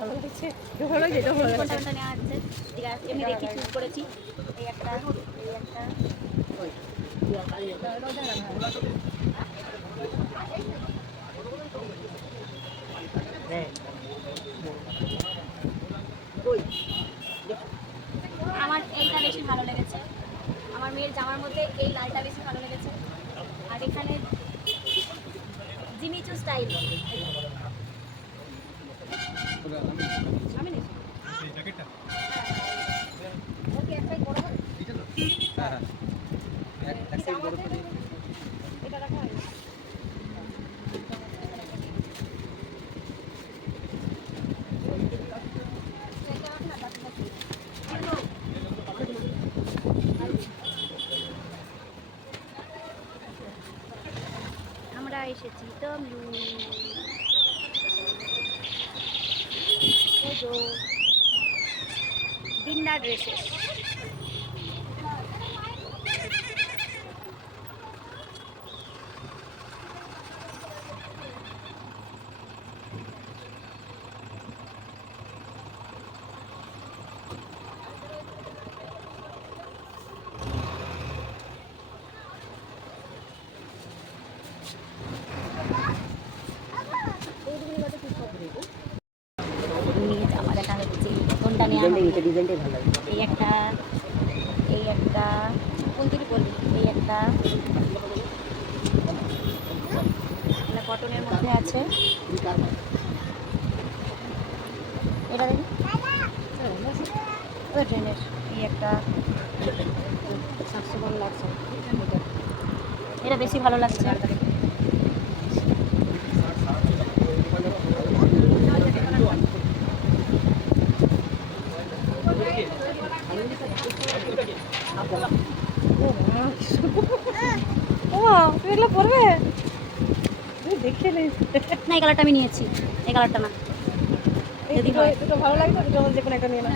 ভালো লাগছে, ভালো লাগছে, এটা ভালো লাগছে। কোনটা নেওয়া হচ্ছে? ঠিক আছে, এমনি দেখি চুজ করেছি। এই একটা, এই একটা। আমার এইটা বেশি ভালো লেগেছে। আমার মেয়ের জামার মধ্যে এই লালটা বেশি ভালো লেগেছে। আর এখানে জিমিচু স্টাইল। আমি নিই। এই জ্যাকেটটা? ওকে, একটাই বড় হবে? এটা তো? হ্যাঁ, হ্যাঁ। একটাই বড় করে। এটা রাখা হয়। আমরা এসেছি তমলু। বিন্না ড্রেসেস। নিয়ে জামা দেখা হচ্ছে, কোনটা নেওয়া হবে? ডিজাইনটাই ভালো লাগে। এই একটা, এই একটা, কোনটি বলবি? এই একটা কটনের মধ্যে আছে। এটা দেখি ওই ট্রেনের। এই একটা, ভালো লাগছে। এটা বেশি ভালো লাগছে। ও তুমি এগুলো পরবে? দেখে নেই। না, এই কালারটা আমি নিয়েছি, এই কালারটা না। দুটো ভালো লাগে তো, দুটো যে কোনো একটা নিয়ে না।